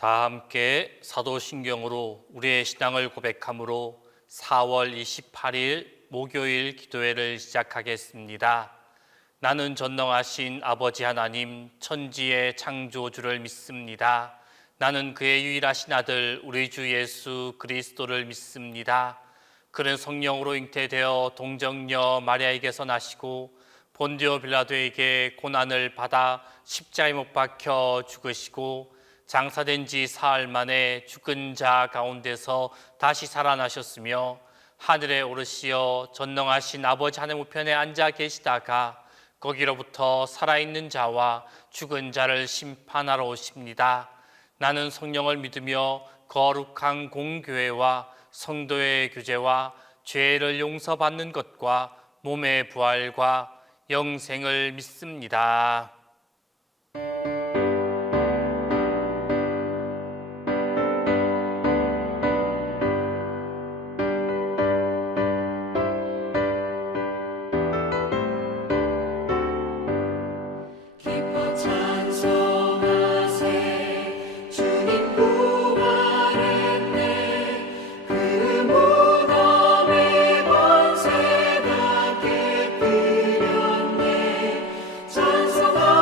다 함께 사도신경으로 우리의 신앙을 고백함으로 4월 28일 목요일 기도회를 시작하겠습니다. 나는 전능하신 아버지 하나님 천지의 창조주를 믿습니다. 나는 그의 유일하신 아들 우리 주 예수 그리스도를 믿습니다. 그는 성령으로 잉태되어 동정녀 마리아에게서 나시고 본디오 빌라도에게 고난을 받아 십자가에 못 박혀 죽으시고 장사된 지 사흘 만에 죽은 자 가운데서 다시 살아나셨으며 하늘에 오르시어 전능하신 아버지 하나님 우편에 앉아 계시다가 거기로부터 살아있는 자와 죽은 자를 심판하러 오십니다. 나는 성령을 믿으며 거룩한 공교회와 성도의 교제와 죄를 용서받는 것과 몸의 부활과 영생을 믿습니다. 찬송하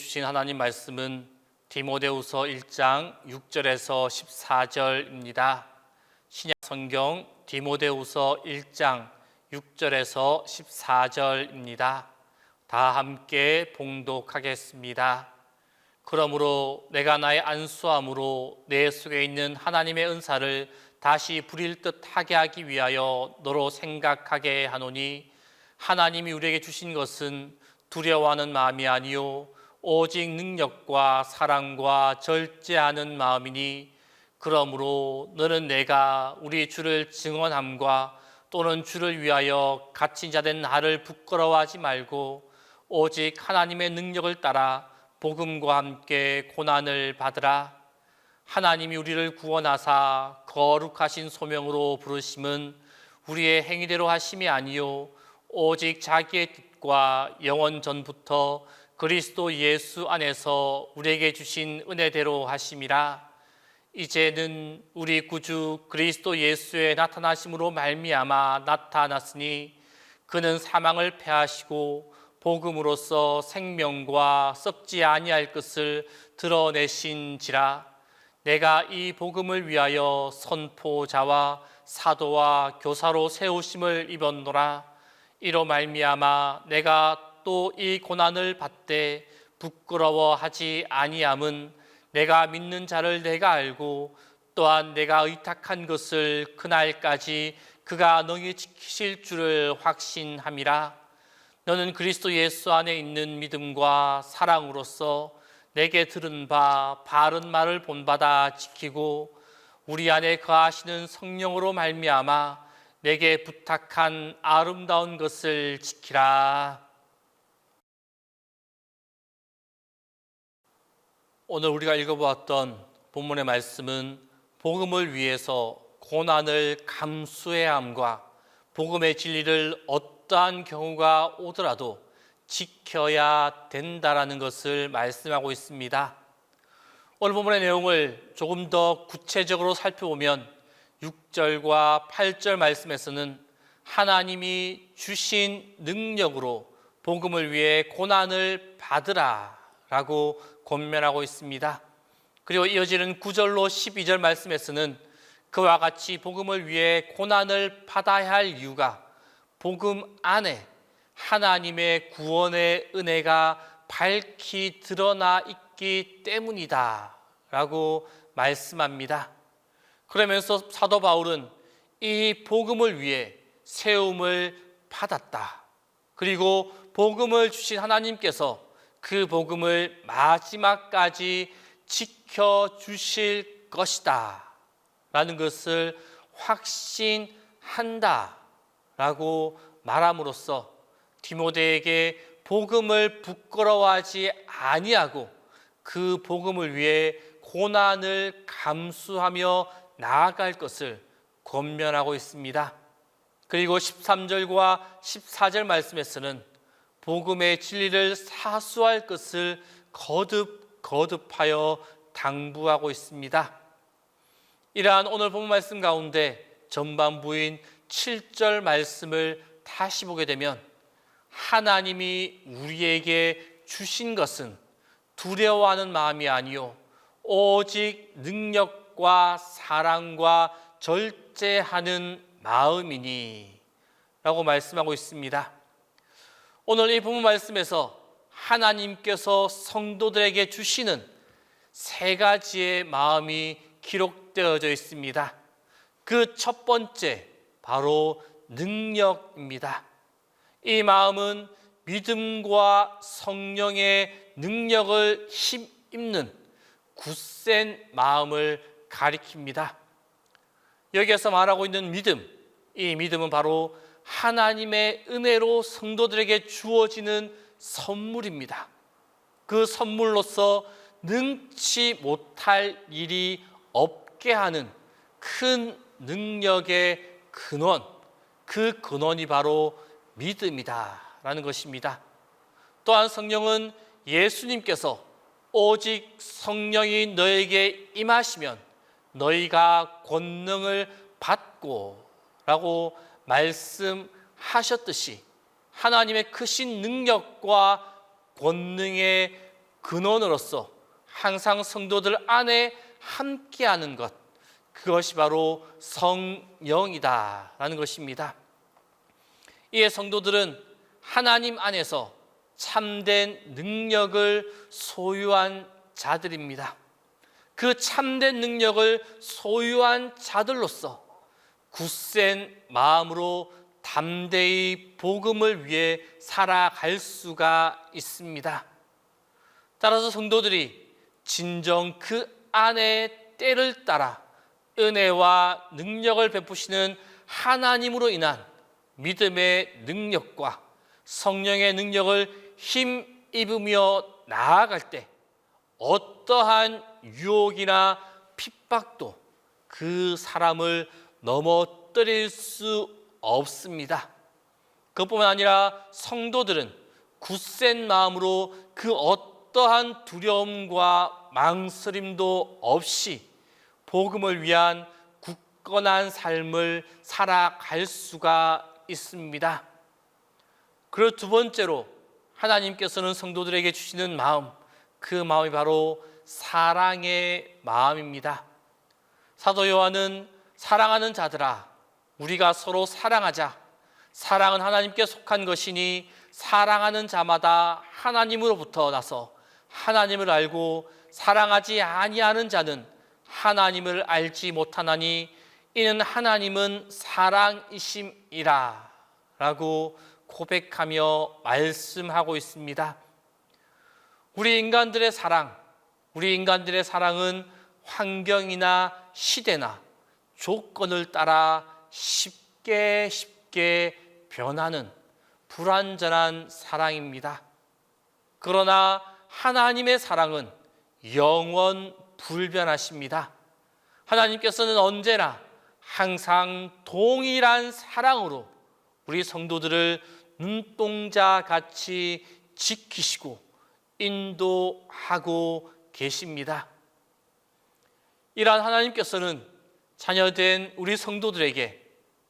주신 하나님 말씀은 디모데후서 1장 6절에서 14절입니다. 신약 성경 디모데후서 1장 6절에서 14절입니다. 다 함께 봉독하겠습니다. 그러므로 내가 나의 안수함으로 내 속에 있는 하나님의 은사를 다시 부릴 듯 하게 하기 위하여 너로 생각하게 하노니, 하나님이 우리에게 주신 것은 두려워하는 마음이 아니요 오직 능력과 사랑과 절제하는 마음이니, 그러므로 너는 내가 우리 주를 증언함과 또는 주를 위하여 갇힌 자 된 나를 부끄러워하지 말고 오직 하나님의 능력을 따라 복음과 함께 고난을 받으라. 하나님이 우리를 구원하사 거룩하신 소명으로 부르심은 우리의 행위대로 하심이 아니요 오직 자기의 뜻과 영원 전부터 그리스도 예수 안에서 우리에게 주신 은혜대로 하심이라. 이제는 우리 구주 그리스도 예수의 나타나심으로 말미암아 나타났으니, 그는 사망을 패하시고 복음으로써 생명과 썩지 아니할 것을 드러내신지라. 내가 이 복음을 위하여 선포자와 사도와 교사로 세우심을 입었노라. 이로 말미암아 내가 또 이 고난을 받되 부끄러워하지 아니함은, 내가 믿는 자를 내가 알고 또한 내가 의탁한 것을 그날까지 그가 능히 지키실 줄을 확신함이라. 너는 그리스도 예수 안에 있는 믿음과 사랑으로서 내게 들은 바 바른 말을 본받아 지키고 우리 안에 거하시는 성령으로 말미암아 내게 부탁한 아름다운 것을 지키라. 오늘 우리가 읽어보았던 본문의 말씀은 복음을 위해서 고난을 감수해야 함과 복음의 진리를 어떠한 경우가 오더라도 지켜야 된다라는 것을 말씀하고 있습니다. 오늘 본문의 내용을 조금 더 구체적으로 살펴보면 6절과 8절 말씀에서는 하나님이 주신 능력으로 복음을 위해 고난을 받으라 라고 권면하고 있습니다. 그리고 이어지는 9절로 12절 말씀에서는 그와 같이 복음을 위해 고난을 받아야 할 이유가 복음 안에 하나님의 구원의 은혜가 밝히 드러나 있기 때문이다 라고 말씀합니다. 그러면서 사도 바울은 이 복음을 위해 세움을 받았다. 그리고 복음을 주신 하나님께서 그 복음을 마지막까지 지켜주실 것이다 라는 것을 확신한다 라고 말함으로써 디모데에게 복음을 부끄러워하지 아니하고 그 복음을 위해 고난을 감수하며 나아갈 것을 권면하고 있습니다. 그리고 13절과 14절 말씀에서는 복음의 진리를 사수할 것을 거듭하여 당부하고 있습니다. 이러한 오늘 본문 말씀 가운데 전반부인 7절 말씀을 다시 보게 되면, 하나님이 우리에게 주신 것은 두려워하는 마음이 아니요 오직 능력과 사랑과 절제하는 마음이니 라고 말씀하고 있습니다. 오늘 이 본문 말씀에서 하나님께서 성도들에게 주시는 세 가지의 마음이 기록되어져 있습니다. 그 첫 번째, 바로 능력입니다. 이 마음은 믿음과 성령의 능력을 힘입는 굳센 마음을 가리킵니다. 여기에서 말하고 있는 믿음, 이 믿음은 바로 하나님의 은혜로 성도들에게 주어지는 선물입니다. 그 선물로서 능치 못할 일이 없게 하는 큰 능력의 근원, 그 근원이 바로 믿음이다 라는 것입니다. 또한 성령은 예수님께서 오직 성령이 너에게 임하시면 너희가 권능을 받고 라고 말씀하셨듯이 하나님의 크신 능력과 권능의 근원으로서 항상 성도들 안에 함께하는 것, 그것이 바로 성령이다라는 것입니다. 이에 성도들은 하나님 안에서 참된 능력을 소유한 자들입니다. 그 참된 능력을 소유한 자들로서 굳센 마음으로 담대히 복음을 위해 살아갈 수가 있습니다. 따라서 성도들이 진정 그 안의 때를 따라 은혜와 능력을 베푸시는 하나님으로 인한 믿음의 능력과 성령의 능력을 힘입으며 나아갈 때 어떠한 유혹이나 핍박도 그 사람을 넘어뜨릴 수 없습니다. 그것뿐만 아니라 성도들은 굳센 마음으로 그 어떠한 두려움과 망설임도 없이 복음을 위한 굳건한 삶을 살아갈 수가 있습니다. 그리고 두 번째로 하나님께서는 성도들에게 주시는 마음, 그 마음이 바로 사랑의 마음입니다. 사도 요한은 사랑하는 자들아, 우리가 서로 사랑하자. 사랑은 하나님께 속한 것이니 사랑하는 자마다 하나님으로부터 나서 하나님을 알고 사랑하지 아니하는 자는 하나님을 알지 못하나니 이는 하나님은 사랑이심이라 라고 고백하며 말씀하고 있습니다. 우리 인간들의 사랑은 환경이나 시대나 조건을 따라 쉽게 변하는 불완전한 사랑입니다. 그러나 하나님의 사랑은 영원 불변하십니다. 하나님께서는 언제나 항상 동일한 사랑으로 우리 성도들을 눈동자같이 지키시고 인도하고 계십니다. 이러한 하나님께서는 자녀된 우리 성도들에게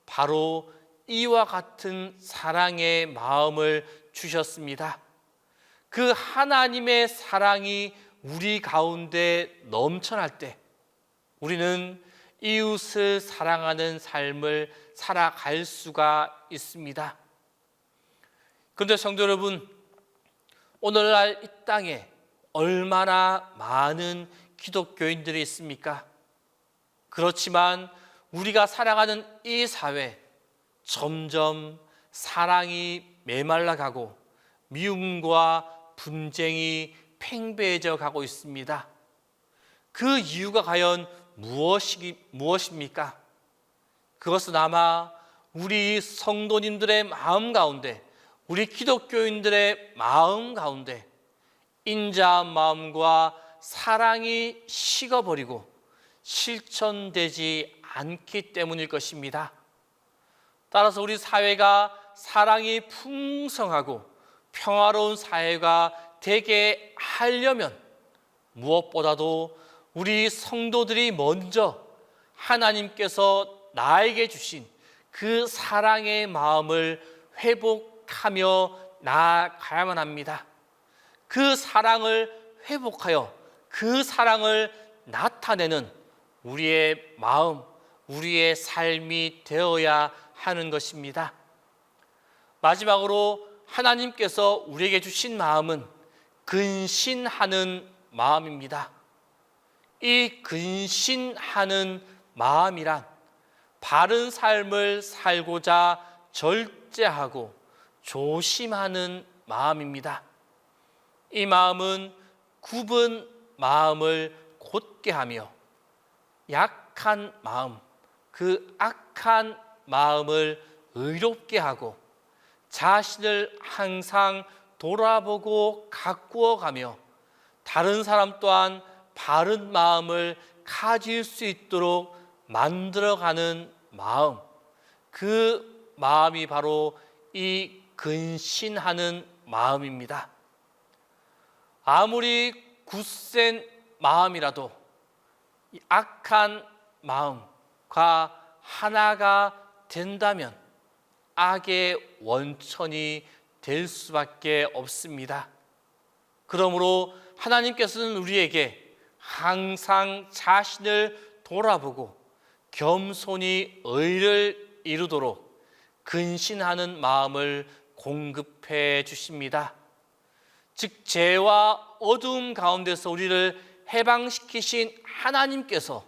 바로 이와 같은 사랑의 마음을 주셨습니다. 그 하나님의 사랑이 우리 가운데 넘쳐날 때 우리는 이웃을 사랑하는 삶을 살아갈 수가 있습니다. 그런데 성도 여러분, 오늘날 이 땅에 얼마나 많은 기독교인들이 있습니까? 그렇지만 우리가 살아가는 이 사회, 점점 사랑이 메말라가고 미움과 분쟁이 팽배해져 가고 있습니다. 그 이유가 과연 무엇입니까? 그것은 아마 우리 성도님들의 마음 가운데, 우리 기독교인들의 마음 가운데 인자한 마음과 사랑이 식어버리고 실천되지 않기 때문일 것입니다. 따라서 우리 사회가 사랑이 풍성하고 평화로운 사회가 되게 하려면 무엇보다도 우리 성도들이 먼저 하나님께서 나에게 주신 그 사랑의 마음을 회복하며 나아가야만 합니다. 그 사랑을 회복하여 그 사랑을 나타내는 우리의 마음, 우리의 삶이 되어야 하는 것입니다. 마지막으로 하나님께서 우리에게 주신 마음은 근신하는 마음입니다. 이 근신하는 마음이란 바른 삶을 살고자 절제하고 조심하는 마음입니다. 이 마음은 굽은 마음을 곧게 하며 약한 마음, 그 악한 마음을 의롭게 하고 자신을 항상 돌아보고 가꾸어 가며 다른 사람 또한 바른 마음을 가질 수 있도록 만들어가는 마음, 그 마음이 바로 이 근신하는 마음입니다. 아무리 굳센 마음이라도 이 악한 마음과 하나가 된다면 악의 원천이 될 수밖에 없습니다. 그러므로 하나님께서는 우리에게 항상 자신을 돌아보고 겸손히 의를 이루도록 근신하는 마음을 공급해 주십니다. 즉 죄와 어두움 가운데서 우리를 해방시키신 하나님께서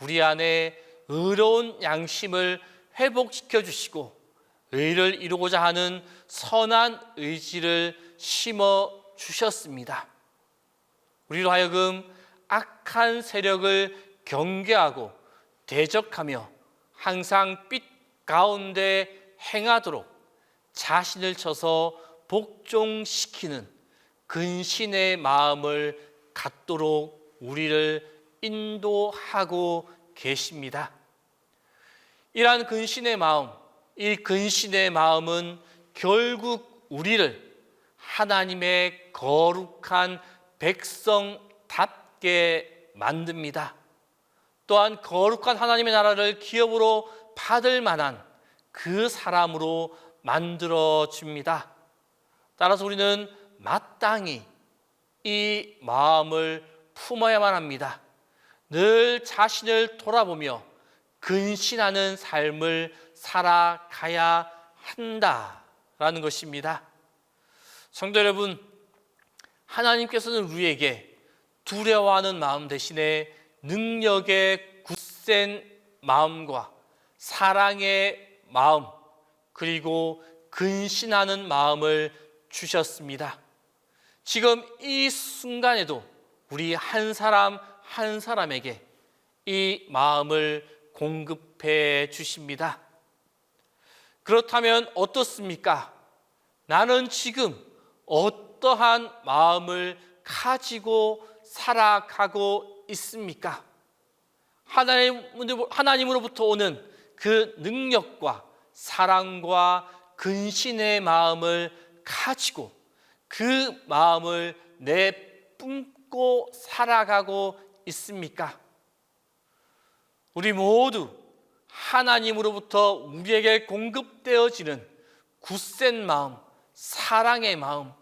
우리 안에 의로운 양심을 회복시켜 주시고 의를 이루고자 하는 선한 의지를 심어 주셨습니다. 우리로 하여금 악한 세력을 경계하고 대적하며 항상 빛 가운데 행하도록 자신을 쳐서 복종시키는 근신의 마음을 갖도록 우리를 인도하고 계십니다. 이러한 근신의 마음, 이 근신의 마음은 결국 우리를 하나님의 거룩한 백성답게 만듭니다. 또한 거룩한 하나님의 나라를 기업으로 받을 만한 그 사람으로 만들어 줍니다. 따라서 우리는 마땅히 이 마음을 품어야만 합니다. 늘 자신을 돌아보며 근신하는 삶을 살아가야 한다라는 것입니다. 성도 여러분, 하나님께서는 우리에게 두려워하는 마음 대신에 능력의 굳센 마음과 사랑의 마음, 그리고 근신하는 마음을 주셨습니다. 지금 이 순간에도 우리 한 사람 한 사람에게 이 마음을 공급해 주십니다. 그렇다면 어떻습니까? 나는 지금 어떠한 마음을 가지고 살아가고 있습니까? 하나님으로부터 오는 그 능력과 사랑과 근신의 마음을 가지고 그 마음을 내뿜고 살아가고 있습니까? 우리 모두 하나님으로부터 우리에게 공급되어지는 굳센 마음, 사랑의 마음,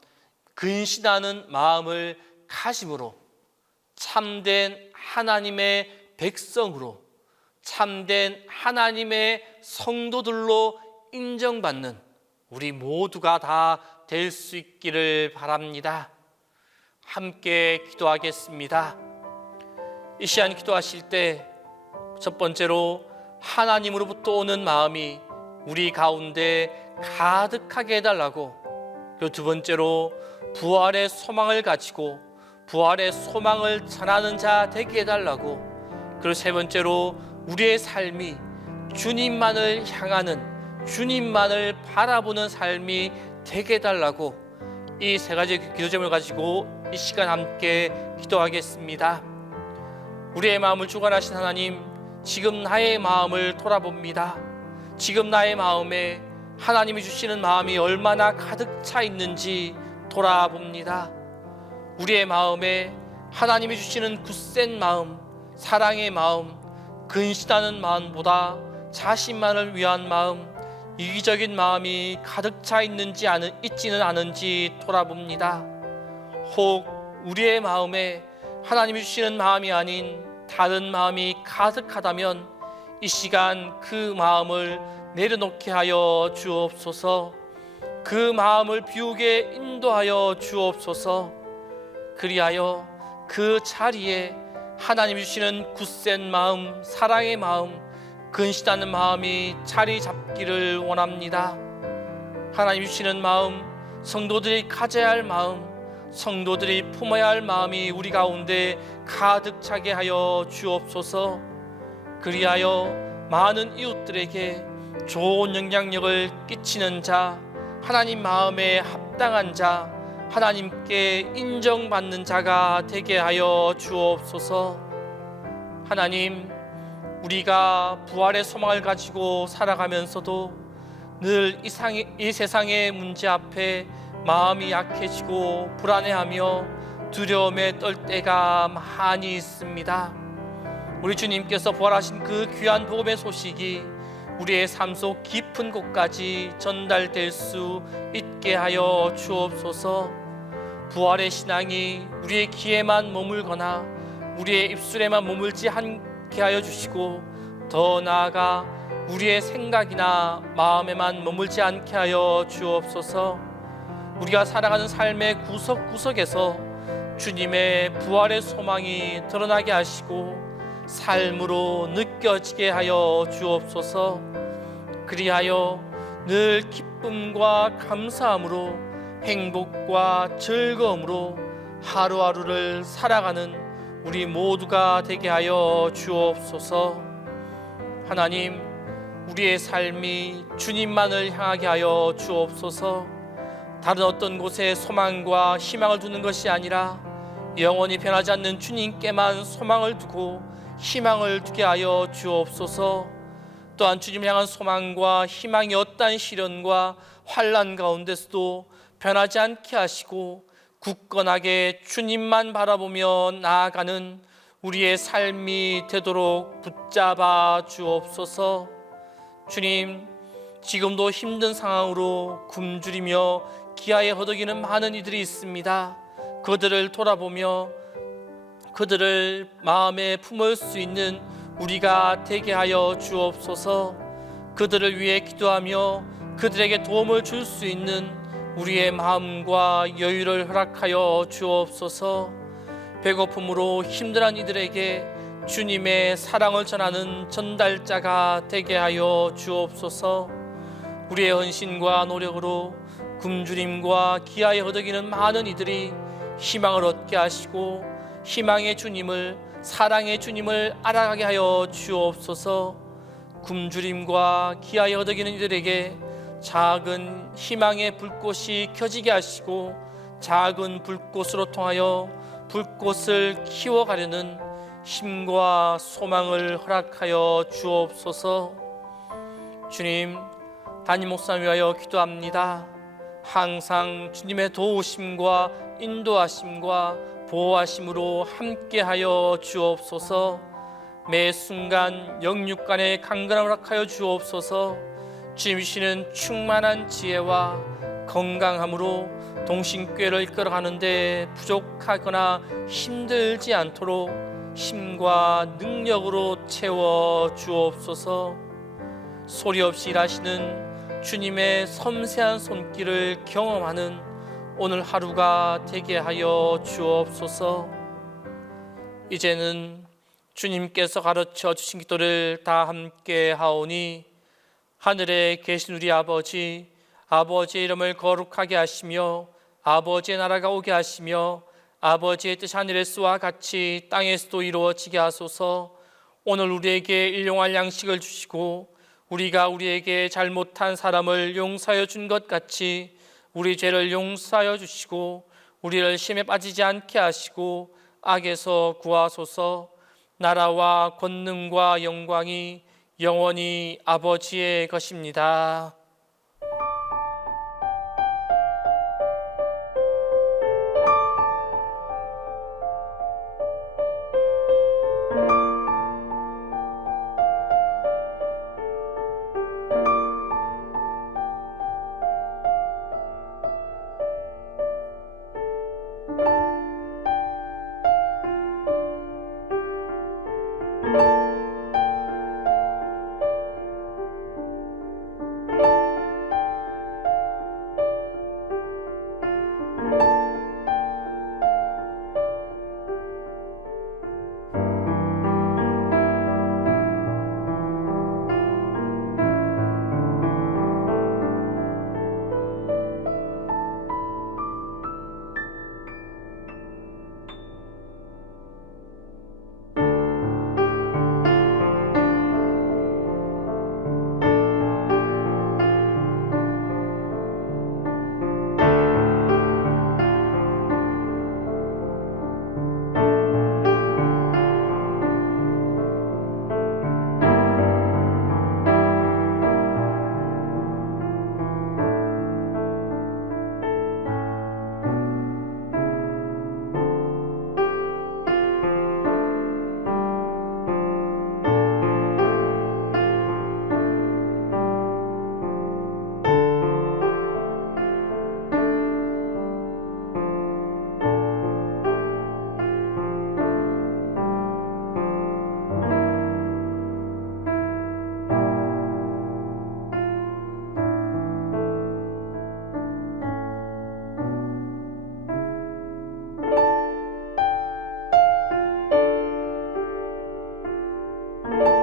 근신하는 마음을 가짐으로 참된 하나님의 백성으로, 참된 하나님의 성도들로 인정받는 우리 모두가 다 될 수 있기를 바랍니다. 함께 기도하겠습니다. 이 시간 기도하실 때 첫 번째로 하나님으로부터 오는 마음이 우리 가운데 가득하게 해달라고, 그리고 두 번째로 부활의 소망을 가지고 부활의 소망을 전하는 자 되게 해달라고, 그리고 세 번째로 우리의 삶이 주님만을 향하는, 주님만을 바라보는 삶이 되게 해달라고, 이 세 가지 기도 제목을 가지고 이 시간 함께 기도하겠습니다. 우리의 마음을 주관하신 하나님, 지금 나의 마음을 돌아봅니다. 지금 나의 마음에 하나님이 주시는 마음이 얼마나 가득 차 있는지 돌아봅니다. 우리의 마음에 하나님이 주시는 굳센 마음, 사랑의 마음, 근신하는 마음보다 자신만을 위한 마음, 이기적인 마음이 가득 차 있지는 않은지 돌아봅니다. 혹 우리의 마음에 하나님이 주시는 마음이 아닌 다른 마음이 가득하다면 이 시간 그 마음을 내려놓게 하여 주옵소서. 그 마음을 비우게 인도하여 주옵소서. 그리하여 그 자리에 하나님이 주시는 굳센 마음, 사랑의 마음, 근신하는 마음이 자리 잡기를 원합니다. 하나님이 주시는 마음, 성도들이 가져야 할 마음, 성도들이 품어야 할 마음이 우리 가운데 가득 차게 하여 주옵소서. 그리하여 많은 이웃들에게 좋은 영향력을 끼치는 자, 하나님 마음에 합당한 자, 하나님께 인정받는 자가 되게 하여 주옵소서. 하나님, 우리가 부활의 소망을 가지고 살아가면서도 늘 이 세상의 문제 앞에 마음이 약해지고 불안해하며 두려움에 떨 때가 많이 있습니다. 우리 주님께서 부활하신 그 귀한 복음의 소식이 우리의 삶 속 깊은 곳까지 전달될 수 있게 하여 주옵소서. 부활의 신앙이 우리의 귀에만 머물거나 우리의 입술에만 머물지 않게 하여 주시고, 더 나아가 우리의 생각이나 마음에만 머물지 않게 하여 주옵소서. 우리가 살아가는 삶의 구석구석에서 주님의 부활의 소망이 드러나게 하시고 삶으로 느껴지게 하여 주옵소서. 그리하여 늘 기쁨과 감사함으로, 행복과 즐거움으로 하루하루를 살아가는 우리 모두가 되게 하여 주옵소서. 하나님, 우리의 삶이 주님만을 향하게 하여 주옵소서. 다른 어떤 곳에 소망과 희망을 두는 것이 아니라 영원히 변하지 않는 주님께만 소망을 두고 희망을 두게 하여 주옵소서. 또한 주님을 향한 소망과 희망이 어떠한 시련과 환난 가운데서도 변하지 않게 하시고 굳건하게 주님만 바라보며 나아가는 우리의 삶이 되도록 붙잡아 주옵소서. 주님, 지금도 힘든 상황으로 굶주리며 기아에 허덕이는 많은 이들이 있습니다. 그들을 돌아보며 그들을 마음에 품을 수 있는 우리가 되게 하여 주옵소서. 그들을 위해 기도하며 그들에게 도움을 줄 수 있는 우리의 마음과 여유를 허락하여 주옵소서. 배고픔으로 힘들어한 이들에게 주님의 사랑을 전하는 전달자가 되게 하여 주옵소서. 우리의 헌신과 노력으로 굶주림과 기아에 허덕이는 많은 이들이 희망을 얻게 하시고 희망의 주님을, 사랑의 주님을 알아가게 하여 주옵소서. 굶주림과 기아에 허덕이는 이들에게 작은 희망의 불꽃이 켜지게 하시고 작은 불꽃으로 통하여 불꽃을 키워가려는 힘과 소망을 허락하여 주옵소서. 주님, 담임 목사님 위하여 기도합니다. 항상 주님의 도우심과 인도하심과 보호하심으로 함께하여 주옵소서. 매 순간 영육간의 강건함을 허락하여 주옵소서. 주님이시는 충만한 지혜와 건강함으로 동신교회를 이끌어가는데 부족하거나 힘들지 않도록 힘과 능력으로 채워 주옵소서. 소리 없이 일하시는 주님의 섬세한 손길을 경험하는 오늘 하루가 되게 하여 주옵소서. 이제는 주님께서 가르쳐 주신 기도를 다 함께 하오니, 하늘에 계신 우리 아버지, 아버지의 이름을 거룩하게 하시며 아버지의 나라가 오게 하시며 아버지의 뜻 하늘에서와 같이 땅에서도 이루어지게 하소서. 오늘 우리에게 일용할 양식을 주시고 우리가 우리에게 잘못한 사람을 용서하여 준 것 같이 우리 죄를 용서하여 주시고 우리를 시험에 빠지지 않게 하시고 악에서 구하소서. 나라와 권능과 영광이 영원히 아버지의 것입니다. 주옵소서.